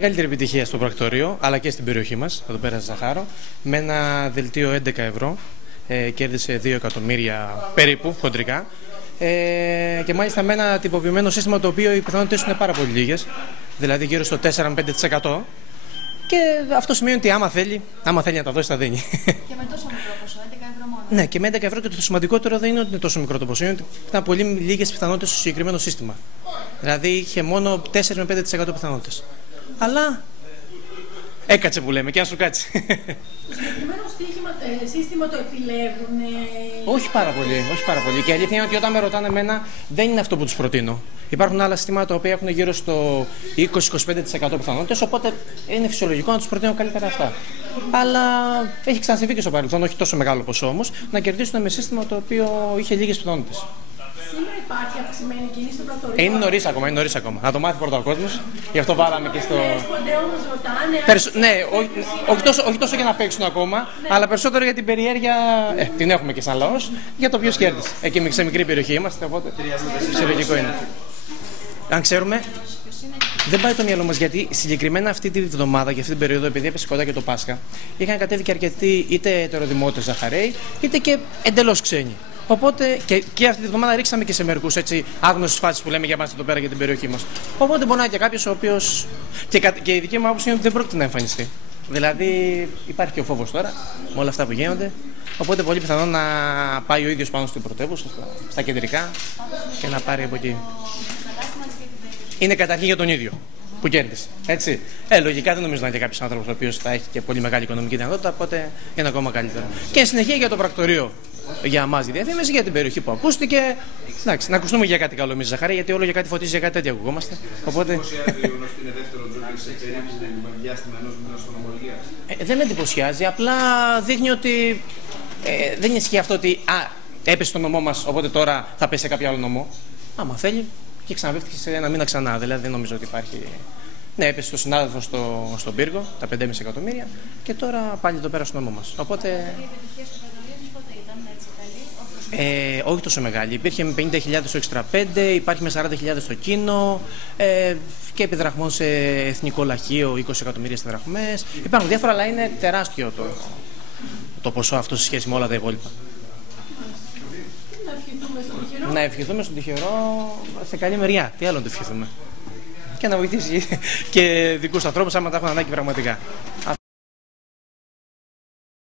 Καλύτερη επιτυχία στο πρακτορείο, αλλά και στην περιοχή μας, εδώ πέρα στη Ζαχάρο, με ένα δελτίο 11 ευρώ, κέρδισε 2 εκατομμύρια περίπου, χοντρικά, και μάλιστα με ένα τυποποιημένο σύστημα το οποίο οι πιθανότητες είναι πάρα πολύ λίγες, δηλαδή γύρω στο 4-5%. Και αυτό σημαίνει ότι άμα θέλει να τα δώσει, τα δίνει. Και με τόσο μικρό ποσό, 11 ευρώ μόνο. Ναι, και με 11 ευρώ, και το σημαντικότερο δεν είναι ότι είναι τόσο μικρό το ποσό, είναι ότι ήταν πολύ λίγες πιθανότητες στο συγκεκριμένο σύστημα. Δηλαδή είχε μόνο 4 με 5% πιθανότητες. Αλλά έκατσε που λέμε, και αν σου κάτσει. Το συγκεκριμένο σύστημα το επιλέγουν? Όχι πάρα πολύ. Και η αλήθεια είναι ότι όταν με ρωτάνε εμένα, δεν είναι αυτό που τους προτείνω. Υπάρχουν άλλα συστήματα τα οποία έχουν γύρω στο 20-25% πιθανότητες, οπότε είναι φυσιολογικό να τους προτείνω καλύτερα αυτά. Αλλά έχει ξανασυμβεί και στο παρελθόν, όχι τόσο μεγάλο ποσό όμως, να κερδίσουν με σύστημα το οποίο είχε λίγες πιθανότητες. Σήμερα υπάρχει αυξημένη κίνηση στο πρακτορείο? Είναι νωρίς ακόμα. Να το μάθει πρώτα ο κόσμος. Γι' αυτό βάλαμε και στο. Ναι, όχι τόσο για να παίξουν ακόμα, αλλά περισσότερο για την περιέργεια. Την έχουμε και σαν λαός, για το ποιος κέρδισε. Εκεί σε μικρή περιοχή είμαστε, οπότε φυσιολογικό είναι. Αν ξέρουμε, δεν πάει το μυαλό μας, γιατί συγκεκριμένα αυτή τη βδομάδα και αυτή την περίοδο, επειδή έπεσε κοντά και το Πάσχα, είχαν κατέβει και αρκετοί είτε ετεροδημότες Ζαχαραίοι, είτε και εντελώς ξένοι. Οπότε και αυτή τη βδομάδα ρίξαμε και σε μερικούς άγνωστες φάσεις που λέμε για μας εδώ πέρα για την περιοχή μας. Οπότε μπορεί να είναι και κάποιος ο οποίος. Και η δική μου άποψη είναι ότι δεν πρόκειται να εμφανιστεί. Δηλαδή υπάρχει και ο φόβος τώρα με όλα αυτά που γίνονται. Οπότε πολύ πιθανό να πάει ο ίδιος πάνω στην πρωτεύουσα, στα κεντρικά, και να πάρει από εκεί. Είναι καταρχήν για τον ίδιο που κέρδισε. Έτσι. Λογικά δεν νομίζω να είναι και κάποιος άνθρωπος ο οποίος θα έχει και πολύ μεγάλη οικονομική δυνατότητα, οπότε είναι ακόμα καλύτερο. Και συνεχεία για το πρακτορείο. Για εμάς τη διαφήμιση, για την περιοχή που ακούστηκε. Εντάξει, να ακουστούμε για κάτι καλό εμείς, Ζαχαρία, γιατί όλο για κάτι φωτίζει, για κάτι τέτοιο ακουγόμαστε. Οπότε. Δεν με εντυπωσιάζει, απλά δείχνει ότι δεν ισχύει αυτό ότι έπεσε στο νομό μας, οπότε τώρα θα πέσει σε κάποιο άλλο νομό. Άμα θέλει, και ξαναπέφτει σε ένα μήνα ξανά. Δηλαδή δεν νομίζω ότι υπάρχει. Ναι, έπεσε στο συνάδελφο στον πύργο, τα 5,5 εκατομμύρια, και τώρα πάλι εδώ πέρα στο νομό μας. Οπότε. Όχι τόσο μεγάλη. Υπήρχε με 50.000 στο Extra 5, υπάρχει με 40.000 στο Κίνο, και επιδραχμών σε εθνικό λαχείο 20 εκατομμύρια στη δραχμές. Υπάρχουν διάφορα, αλλά είναι τεράστιο το ποσό αυτό σε σχέση με όλα τα υπόλοιπα. Να ευχηθούμε στον τυχερό σε καλή μεριά. Τι άλλο να το ευχηθούμε. Και να βοηθήσει και δικούς ανθρώπους άμα τα έχουν ανάγκη πραγματικά.